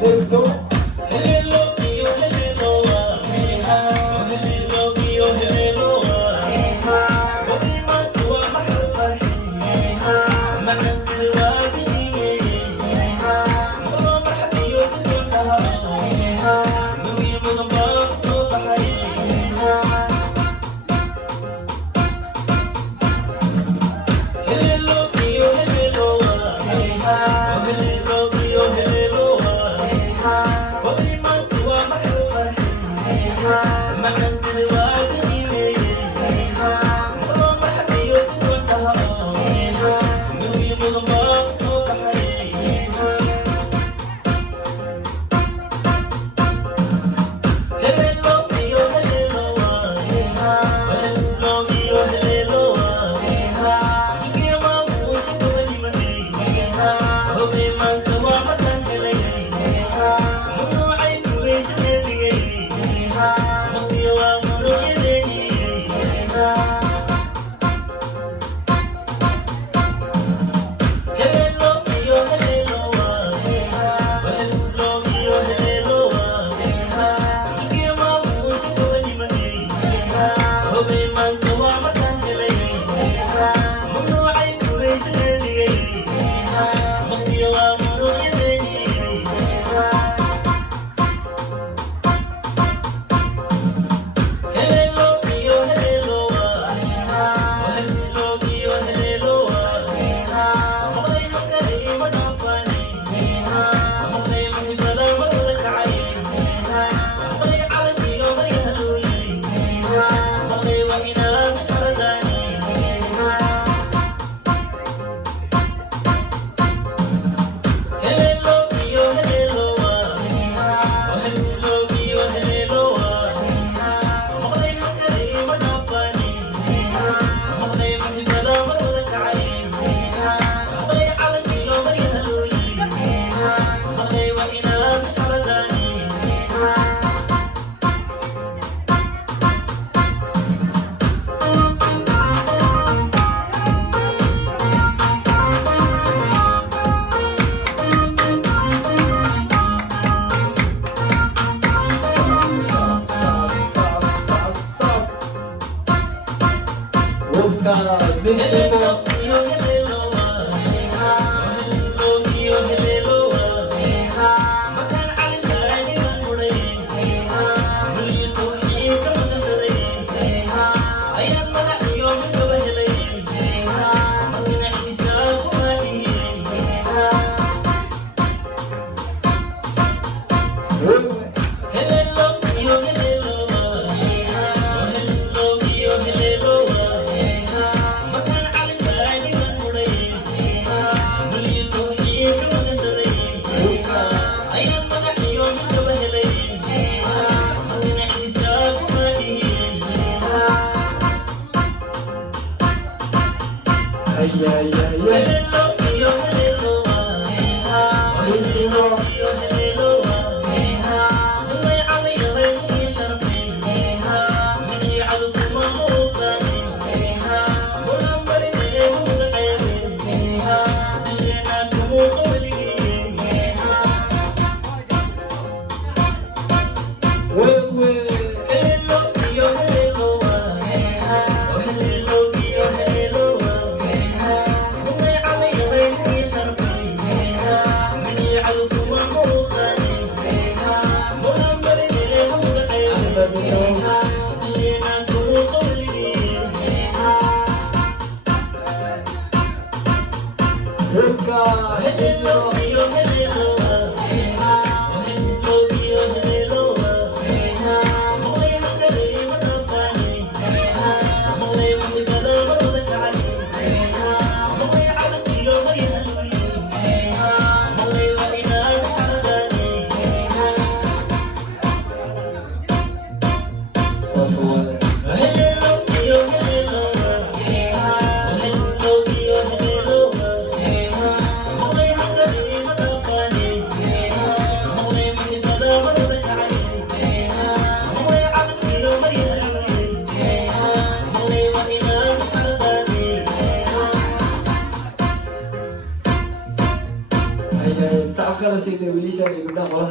Let's go. Hello, yo, hello, hey ha. Hello, yo, hello, hey ha. Wabi mantua mahal farhi, hey ha. Manan silwa bishime, hey ha. Molo marhabi yo tudunda, hey ha. Nui mudamba so bahari, hey ha. Hello, yo, hello, hey ha. Hello, yo, hello, hey ha. Wabi mantua mahal farhi, hey ha. Manan silwa bishime, hey ha. Molo marhabi yo tudunda, hey ha. Nui mudamba so bahari, hey ha. Hello, yo, hello, hey ha. Hello, yo, hello, hey ha. Ngiyawa musi tawali mani, hey ha. Hobi mantawa matan helay, hey ha. Muno ay buwis helay, hey ha. Ngiyawa muro yedeni, hey ha. Hello, yo, hello, hey ha. Hello, yo, hello, hey ha. Ngiyawa musi tawali mani, hey ha. Hobi mantawa matan helay, hey ha. Muno ay buwis helay, hey ha. Ngiyawa muro yedeni, hey ha. Hello, yo, hello, hey ha. Hello, yo, hello, hey ha. Maqlay halkani madafani, hey ha. Maqlay muhibbada marwada kacay, hey ha. Maqlay calanki yo maryahaluli, hey ha. Maqlay waa inaad mashcaradani, hey ha. Hello, yo, hello, hey ha. Hello, yo, hello, hey ha. Maqlay halkani madafani, hey ha. Maqlay muhibbada marwada kacay, hey ha. Maqlay calanki yo maryahaluli, hey ha. Maqlay waa inaad mashcaradani, hey ha. Vodka, Miss Hello, Coco. yo, hello, hey ha. Hello, yo, hello, hey ha. Makan cali taani baan muday, hey ha. Mulyo tawxiid ka maqsaday, hey ha. Ayaan magac iyo midaba helay, hey ha. Madina cidisa kuma dhiyey, hey ha. Hello, yo, hello, hey ha. Hello, yo, hello, hey ha. Makan cali taani baan muday, hey ha. Mulyo tawxiid ka maqsaday, hey ha. Ayaan magac iyo midaba helay, hey ha. Madina cidisa kuma dhiyey, hey ha. Ay, ay, ay, ay. Hello, yo, hello, hey ha. Hello, yo, hello, hey ha. Umay cali yahay mugii sharfay, hey ha. Magii cadu kuma muuqdanin, hey ha. Mulan barinay muda ceebin, hey ha. Dusheena kumuuqa weligii, hey ha. Well, well. Hello, yo, hello, hey ha. Hello, yo, hello, hey ha. Umay cali yahay mugii sharfay, hey ha. Magii cadu kuma muuqdanin, hey ha. Mulan barinay muda ceebin, hey ha. Dusheena kumuuqa weligii, hey ha. Vodka, Hello, yo, hello, hey ha. Hello, yo, hello, hey ha. Maqlay halkani madafani, hey ha. Maqlay muhibbada marwada kacay, hey ha. Maqlay calanki yo maryahaluli, hey ha. Maqlay waa inaad mashcaradani, hey ha. saas waaye. Hello, yo, hello, hey ha. Hello, yo, hello, hey ha. Maqlay halkani madafani, hey ha. Maqlay muhibbada marwada kacay, hey ha. Maqlay calanki yo maryahaluli, hey ha. Maqlay waa inaad mashcaradani, hey ha. Ay, ay, tacab kala siitay wiilasha iyo gabdhaha qolaha.